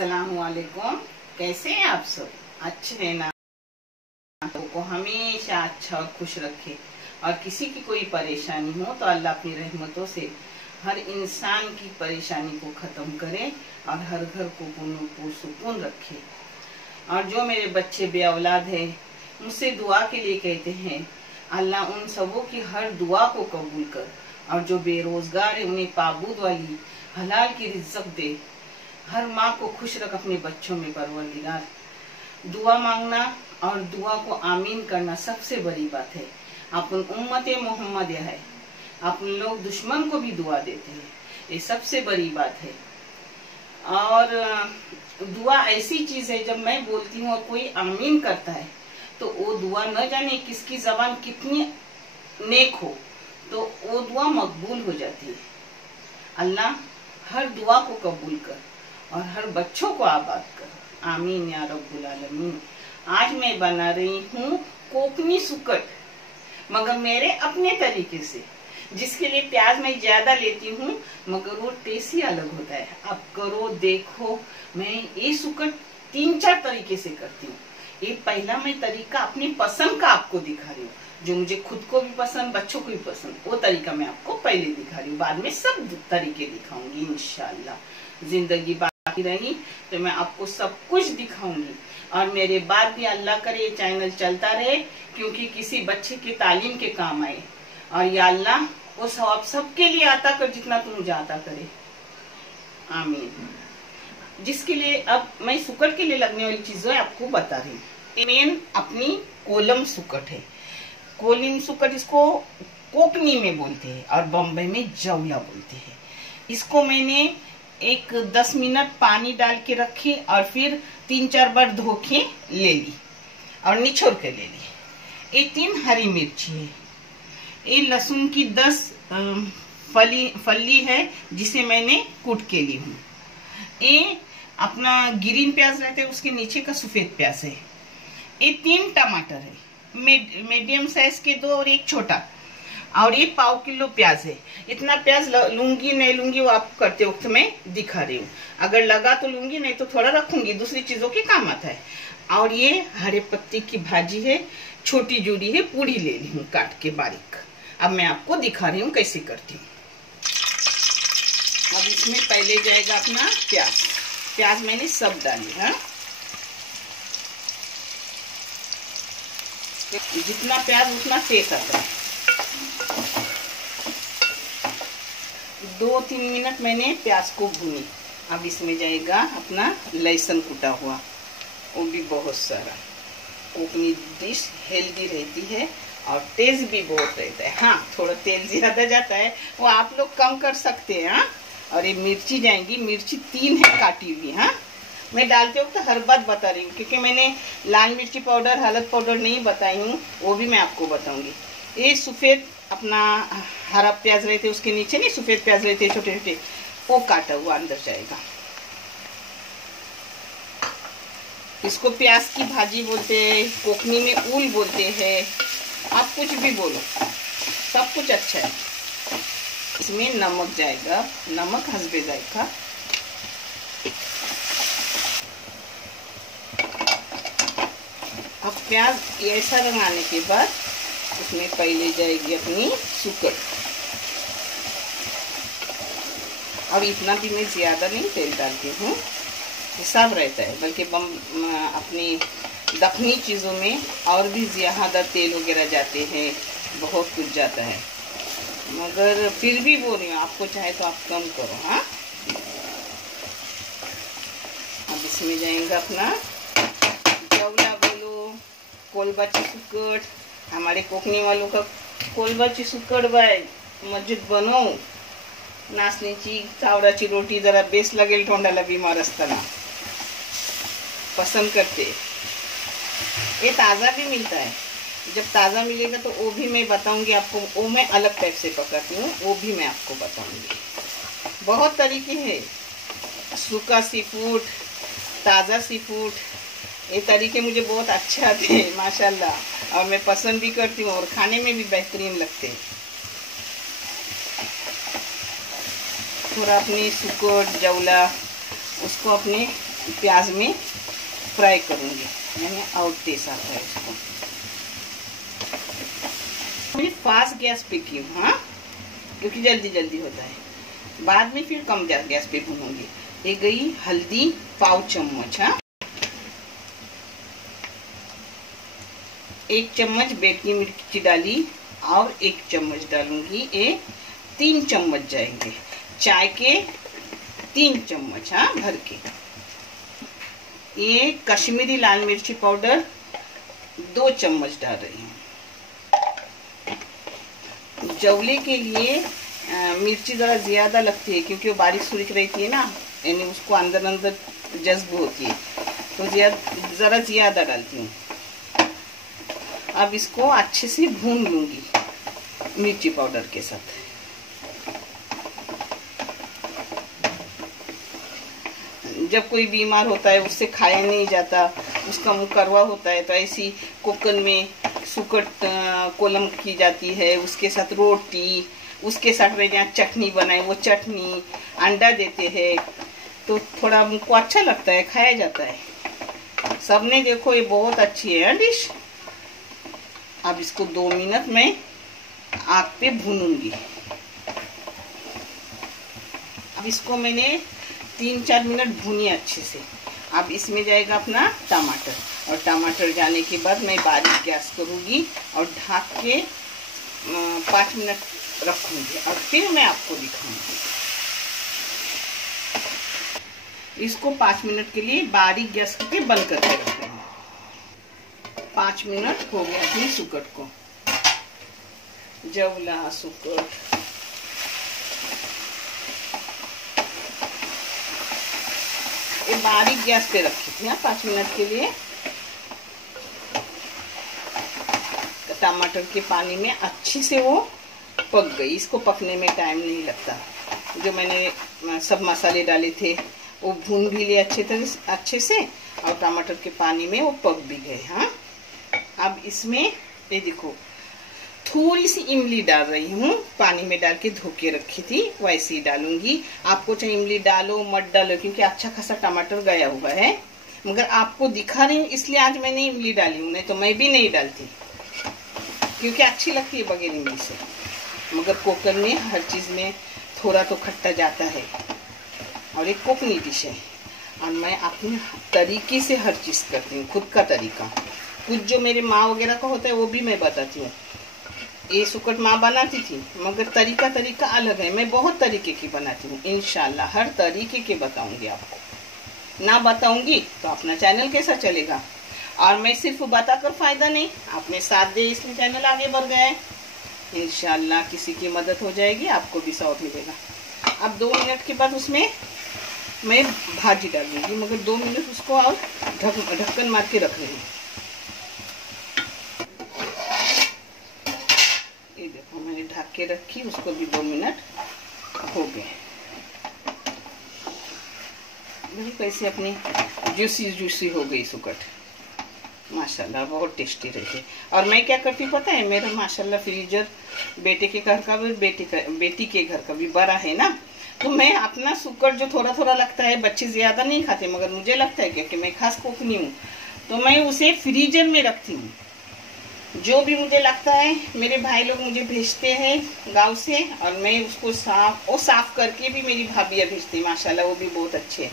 अस्सलामुअलैकुम। कैसे हैं आप सब? अच्छे हैं ना? को हमेशा अच्छा और खुश रखे और किसी की कोई परेशानी हो तो अल्लाह अपनी रहमतों से हर इंसान की परेशानी को खत्म करे और हर घर को पुरसुकून रखे। और जो मेरे बच्चे बे औलाद है मुझसे दुआ के लिए कहते हैं, अल्लाह उन सबों की हर दुआ को कबूल कर, और जो बेरोजगार है उन्हें पाबूद वाली हलाल की रिज़्क़ दे। हर माँ को खुश रख अपने बच्चों में परवरदिगार। दुआ मांगना और दुआ को आमीन करना सबसे बड़ी बात है। अपन उम्मत मोहम्मद है, अपन लोग दुश्मन को भी दुआ देते हैं, ये सबसे बड़ी बात है। और दुआ ऐसी चीज है, जब मैं बोलती हूँ और कोई आमीन करता है तो वो दुआ न जाने किसकी जबान कितनी नेक हो तो वो दुआ मकबूल हो जाती है। अल्लाह हर दुआ को कबूल कर और हर बच्चों को आबाद कर, आमीन या रब्बुल आलमीन। आज मैं बना रही हूँ कोकनी सुकट, मगर मेरे अपने तरीके से, जिसके लिए प्याज मैं ज्यादा लेती हूँ मगर वो टेस्ट ही अलग होता है। अब करो देखो, मैं ये सुकट 3-4 तरीके से करती हूँ। ये पहला मैं तरीका अपनी पसंद का आपको दिखा रही हूँ, जो मुझे खुद को भी पसंद, बच्चों को भी पसंद, वो तरीका मैं आपको पहले दिखा रही हूँ। बाद में सब तरीके दिखाऊंगी इंशाल्लाह। जिंदगी बाकी रही तो मैं आपको सब कुछ दिखाऊंगी। और मेरे बाद भी अल्लाह करे ये चैनल चलता रहे, क्योंकि किसी बच्चे के तालीम के काम आए। और या अल्लाह वो सवाब सबके लिए आता कर जितना तू मुझे आता करे, आमीन। जिसके लिए अब मैं सुकट के लिए लगने वाली चीजें आपको बता रही हूँ। मेन अपनी कोलम सुकट है। कोलम सुकट इसको कोकनी में बोलते हैं और बम्बई में जौला बोलते हैं। इसको मैंने 10 मिनट पानी डाल के रखी और फिर 3-4 बार धो के ले ली और निचोड़ के ले ली। ये 3 हरी मिर्ची है। ये लहसुन की 10 फली है जिसे मैंने कूट के ली हूँ। ये अपना ग्रीन प्याज रहता है, उसके नीचे का सफेद प्याज है। ये 3 टमाटर है, मीडियम साइज के 2 और 1 छोटा। और ये 1/4 किलो प्याज है। इतना प्याज लूंगी नहीं लूंगी वो आपको करते वक्त मैं दिखा रही हूँ। अगर लगा तो लूंगी, नहीं तो थोड़ा रखूंगी, दूसरी चीजों के काम आता है। और ये हरे पत्ते की भाजी है, छोटी जूड़ी है, पूरी ले ली हूँ काट के बारीक। अब मैं आपको दिखा रही हूँ कैसे करती हूँ। अब इसमें पहले जाएगा अपना प्याज। प्याज मैंने सब डाली है। जितना प्याज उतना टेस्ट आता है। 2-3 मिनट मैंने प्याज को भूनी। अब इसमें जाएगा अपना लहसुन कुटा हुआ, वो भी बहुत सारा। कोकनी डिश हेल्दी रहती है और टेस्ट भी बहुत रहता है। हाँ, थोड़ा तेल ज्यादा जाता है, वो आप लोग कम कर सकते हैं। हाँ, और ये मिर्ची जाएंगी, मिर्ची 3 है काटी हुई। हाँ, मैं डालते वक्त हर बात बता रही हूँ, क्योंकि मैंने लाल मिर्ची पाउडर, हल्द पाउडर नहीं बताई हूँ, वो भी मैं आपको बताऊंगी। ये सफेद अपना हरा प्याज रहते उसके नीचे नहीं सफेद प्याज रहते छोटे छोटे, वो काटा हुआ अंदर जाएगा। इसको प्याज की भाजी बोलते हैं, कोकनी में ऊल बोलते हैं, आप कुछ भी बोलो, सब कुछ अच्छा है। इसमें नमक जाएगा, नमक हस्बे जाएगा। अब प्याज ऐसा रंगाने के बाद उसमें पहले जाएगी अपनी सुकट। और इतना भी मैं ज्यादा नहीं तेल डालती हूँ, हिसाब रहता है। बल्कि अपनी दफनी चीजों में और भी ज्यादा तेल वगैरह जाते हैं, बहुत कुछ जाता है, मगर फिर भी बोल रही हूँ, आपको चाहे तो आप कम करो। हाँ, अब इसमें जाएगा अपना जौला बोलो, कोलबाची सुकट। हमारे कोकनी वालों का कोलबाची सुकट बाय मस्जिद बनो नाचण्याची चावडाची रोटी जरा बेस लगेल तोंडाला बीमार असताना पसंद करते। ये ताज़ा भी मिलता है, जब ताज़ा मिलेगा तो वो भी मैं बताऊंगी आपको। वो मैं अलग टाइप से पकाती हूँ, वो भी मैं आपको बताऊंगी। बहुत तरीके हैं, सूखा सी फूड, ताज़ा सी फूड, ये तरीके मुझे बहुत अच्छे आते हैं माशाल्लाह, और मैं पसंद भी करती हूँ और खाने में भी बेहतरीन लगते हैं। थोड़ा अपनी सुकट जौला उसको अपने प्याज में फ्राई करूंगी। मैंने और टेस्ट आता है इसको। मैं फास्ट गैस पे की हूँ, हाँ, क्योंकि जल्दी जल्दी होता है। बाद में फिर कम गैस पे भूनूंगी। ये गई हल्दी पाव चम्मच, हाँ, 1 चम्मच बेटकी मिर्ची डाली और 1 चम्मच डालूंगी। ये 3 चम्मच जाएंगे, चाय के 3 चम्मच, हाँ, भर के। ये कश्मीरी लाल मिर्ची पाउडर 2 चम्मच डाल रही हूँ। जवले के लिए मिर्ची ज़रा ज़्यादा लगती है, क्योंकि वो बारीक सुरीख रहती है ना, यानी उसको अंदर अंदर जज्ब होती है, तो ज़रा ज़्यादा डालती हूँ। अब इसको अच्छे से भून लूँगी मिर्ची पाउडर के साथ। जब कोई बीमार होता है, उससे खाया नहीं जाता, उसका मुंह करवा होता है, तो ऐसी कोकन में सुकट कोलम की जाती है, उसके साथ रोटी, उसके साथ वे जहाँ चटनी बनाए वो चटनी, अंडा देते हैं, तो थोड़ा मुझको अच्छा लगता है, खाया जाता है। सबने देखो ये बहुत अच्छी है डिश। अब इसको 2 मिनट में आग पे भूनूंगी। अब इसको मैंने 3-4 मिनट भूनी अच्छे से। अब इसमें जाएगा अपना टमाटर, और टमाटर जाने के बाद मैं बारीक गैस करूँगी और ढक के 5 मिनट रखूँगी, और फिर मैं आपको दिखाऊंगी। इसको 5 मिनट के लिए बारीक गैस करके बंद करके रखेंगे। 5 मिनट हो गया अपनी सुकट को। जवला सुकट ये बारीक गैस पे रखी थी 5 मिनट के लिए। टमाटर के पानी में अच्छी से वो पक गई। इसको पकने में टाइम नहीं लगता। जो मैंने सब मसाले डाले थे वो भून भी लिए अच्छे से, और टमाटर के पानी में वो पक भी गए, हाँ। अब इसमें ये देखो थोड़ी सी इमली डाल रही हूँ, पानी में डाल के धो के रखी थी, वैसे ही डालूंगी। आपको चाहे इमली डालो मत डालो, क्योंकि अच्छा खासा टमाटर गया हुआ है, मगर आपको दिखा रही हूँ इसलिए आज मैंने इमली डाली हूँ, नहीं तो मैं भी नहीं डालती, क्योंकि अच्छी लगती है बगैर इमली से। मगर कोकन में हर चीज़ में थोड़ा तो खट्टा जाता है, और एक कोकनी डिश है, और मैं अपने तरीके से हर चीज़ करती हूँ, खुद का तरीका। कुछ जो मेरे माँ वगैरह का होता है वो भी मैं बताती हूँ। ये सुकट माँ बनाती थी, मगर तरीका अलग है। मैं बहुत तरीके की बनाती हूँ, इंशाल्लाह हर तरीके के बताऊंगी आपको। ना बताऊंगी तो अपना चैनल कैसा चलेगा। और मैं सिर्फ बताकर फायदा नहीं, आपने साथ दे इसलिए चैनल आगे बढ़ गया है। इंशाल्लाह किसी की मदद हो जाएगी, आपको भी सवाब मिलेगा। अब 2 मिनट के बाद उसमें मैं भाजी डालूंगी, मगर 2 मिनट उसको और ढक्कन मार के रख लेंगे। ये देखो मैंने ढक के रखी, उसको भी 2 मिनट हो गए। देखो कैसे अपनी जूसी हो गई सुकट, माशाल्लाह बहुत टेस्टी रहती है। और मैं क्या करती हूँ पता है, मेरा माशाल्लाह फ्रीजर बेटे के घर का भी बेटी के घर का भी बड़ा है ना, तो मैं अपना सुकट जो थोड़ा थोड़ा लगता है, बच्चे ज्यादा नहीं खाते मगर मुझे लगता है क्योंकि मैं खास कोकनी हूँ, तो मैं उसे फ्रीजर में रखती हूँ। जो भी मुझे लगता है, मेरे भाई लोग मुझे भेजते हैं गांव से, और मैं उसको साफ करके भी मेरी भाभियाँ भेजती, माशाल्लाह वो भी बहुत अच्छे हैं,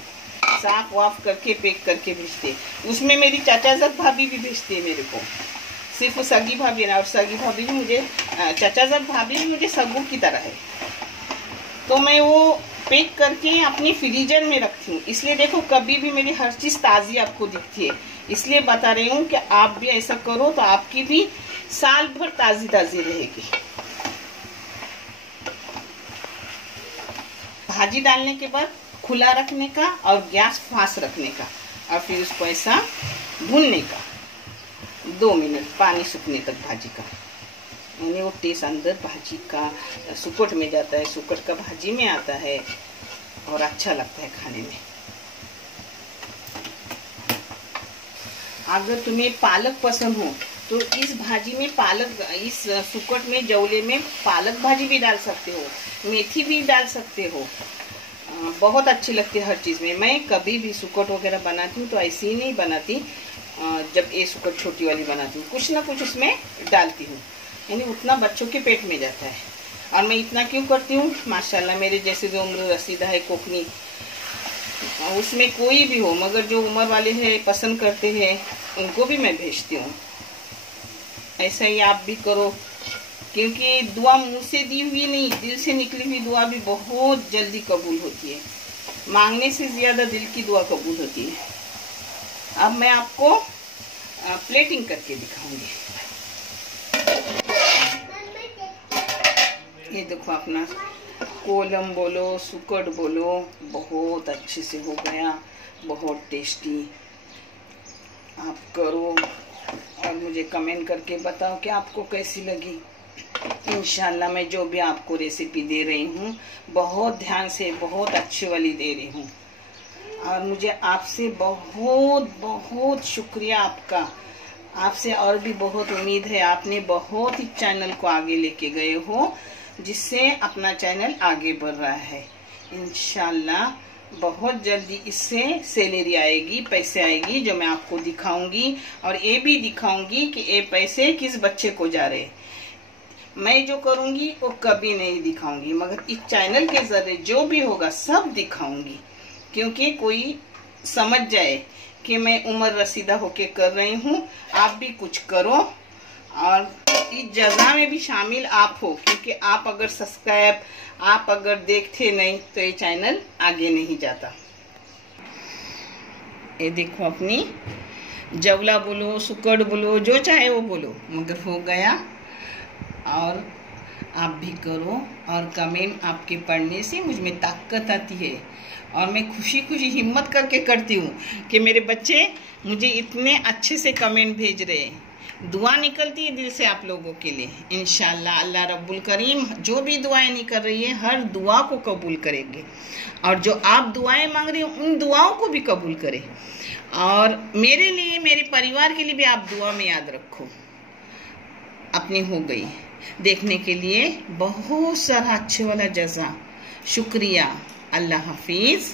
साफ वाफ करके पैक करके भेजते। उसमें मेरी चाचाजाद भाभी भी भेजती है मेरे को, सिर्फ सगी भाभी ना, और सगी भाभी भी मुझे, चाचाजाद भाभी भी मुझे सगू की तरह है, तो मैं वो पैक करके अपनी फ्रीजर में रखती हूँ। इसलिए देखो कभी भी मेरी हर चीज ताजी आपको दिखती है, इसलिए बता रही हूँ कि आप भी ऐसा करो तो आपकी भी साल भर ताजी ताजी रहेगी। भाजी डालने के बाद खुला रखने का और गैस फास्ट रखने का, और फिर उसको ऐसा भूनने का 2 मिनट पानी सूखने तक भाजी का, यानी वो टेस्ट अंदर भाजी का सुकट में जाता है, सुकट का भाजी में आता है और अच्छा लगता है खाने में। अगर तुम्हें पालक पसंद हो तो इस भाजी में पालक, इस सुकट में जवले में पालक भाजी भी डाल सकते हो, मेथी भी डाल सकते हो, बहुत अच्छी लगती है हर चीज़ में। मैं कभी भी सुकट वगैरह बनाती हूँ तो ऐसी ही नहीं बनाती, जब ये सुकट छोटी वाली बनाती हूँ कुछ ना कुछ उसमें डालती हूँ, यानी उतना बच्चों के पेट में जाता है। और मैं इतना क्यों करती हूँ, माशाल्लाह मेरे जैसे जो उम्र रसीदा है कोकनी, उसमें कोई भी हो, मगर जो उम्र वाले हैं पसंद करते हैं उनको भी मैं भेजती हूँ। ऐसा ही आप भी करो, क्योंकि दुआ मुंह से दी हुई नहीं, दिल से निकली हुई दुआ भी बहुत जल्दी कबूल होती है। मांगने से ज़्यादा दिल की दुआ कबूल होती है। अब मैं आपको प्लेटिंग करके दिखाऊंगी। ये देखो अपना कोलम बोलो सुकट बोलो बहुत अच्छे से हो गया, बहुत टेस्टी। आप करो और मुझे कमेंट करके बताओ कि आपको कैसी लगी। इंशाल्लाह मैं जो भी आपको रेसिपी दे रही हूँ बहुत ध्यान से, बहुत अच्छी वाली दे रही हूँ। और मुझे आपसे बहुत बहुत शुक्रिया आपका, आपसे और भी बहुत उम्मीद है। आपने बहुत ही चैनल को आगे लेके गए हो, जिससे अपना चैनल आगे बढ़ रहा है। इंशाल्लाह बहुत जल्दी इससे सैलरी आएगी, पैसे आएगी, जो मैं आपको दिखाऊंगी। और ये भी दिखाऊंगी कि ये पैसे किस बच्चे को जा रहे। मैं जो करूंगी वो कभी नहीं दिखाऊंगी, मगर इस चैनल के जरिए जो भी होगा सब दिखाऊंगी, क्योंकि कोई समझ जाए कि मैं उम्र रसीदा होके कर रही हूँ। आप भी कुछ करो और इस जगह में भी शामिल आप हो, क्योंकि आप अगर सब्सक्राइब, आप अगर देखते नहीं तो ये चैनल आगे नहीं जाता। ये देखो अपनी जवला बोलो सुकड़ बोलो जो चाहे वो बोलो, मगर हो गया। और आप भी करो, और कमेंट आपके पढ़ने से मुझ में ताकत आती है, और मैं खुशी खुशी हिम्मत करके करती हूँ कि मेरे बच्चे मुझे इतने अच्छे से कमेंट भेज रहे हैं। दुआ निकलती है दिल से आप लोगों के लिए। इंशाल्लाह अल्लाह रब्बुल करीम जो भी दुआएं निकल रही है हर दुआ को कबूल करेंगे, और जो आप दुआएं मांग रहे हो उन दुआओं को भी कबूल करें। और मेरे लिए, मेरे परिवार के लिए भी आप दुआ में याद रखो। अपनी हो गई देखने के लिए बहुत सारा अच्छे वाला जज़ा, शुक्रिया। अल्लाह हाफिज़।